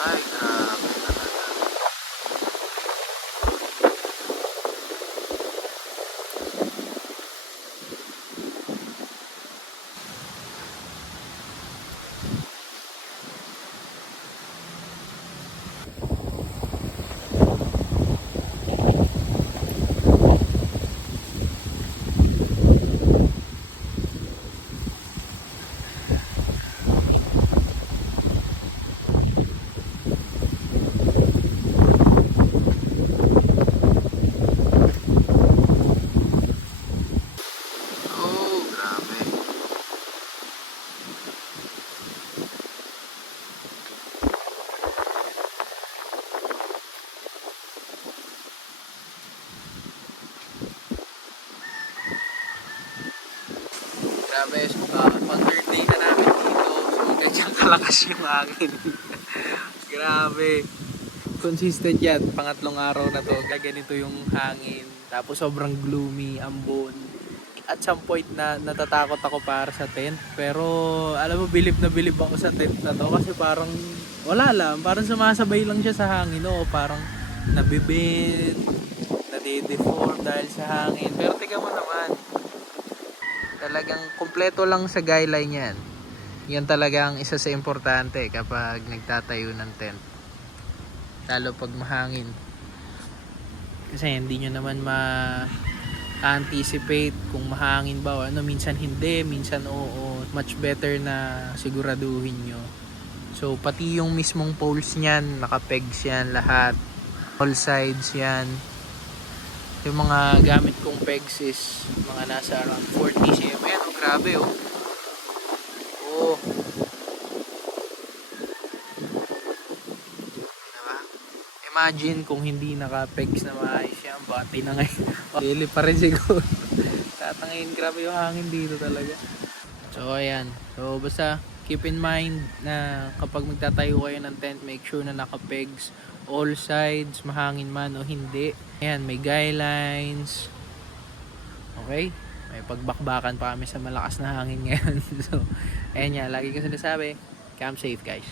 Ay, grabe talaga. Oh, grabe. Grabe, so pang third day na namin dito. So, ganyan kalakas yung hangin. Grabe. Consistent yan. Pangatlong araw na to. Ganito yung hangin. Tapos sobrang gloomy, ambon. At some point na natatakot ako para sa tent. Pero alam mo, bilib na bilib ako sa tent na to. Kasi parang wala lang. Parang sumasabay lang siya sa hangin. No? Parang nabibend, nade-deform dahil sa hangin. Pero tingnan mo naman. Talagang kumpleto lang sa guideline yan. Yan talagang isa sa importante kapag nagtatayo ng tent. Lalo pag mahangin. Kasi hindi nyo naman ma-anticipate kung mahangin ba o ano. Minsan hindi, minsan oo. Much better na siguraduhin nyo. So pati yung mismong poles nyan, nakapegs yan lahat. All sides yan. Yung mga gamit kong pegs is mga nasa around 40 cm. Ayan, oh, grabe oh. Oh. Diba? Imagine kung hindi naka-pegs na maayos yan. Bati na ngayon. Dili pa rin siguro. Tatangin, grabe yung hangin dito talaga. So ayan. So basta keep in mind na kapag magtatayo kayo ng tent, make sure na naka-pegs all sides, mahangin man o hindi. Ayan, may guidelines. Okay? May pagbakbakan pa kami sa malakas na hangin ngayon. So, ayan nga, lagi ko sinasabi, camp safe guys.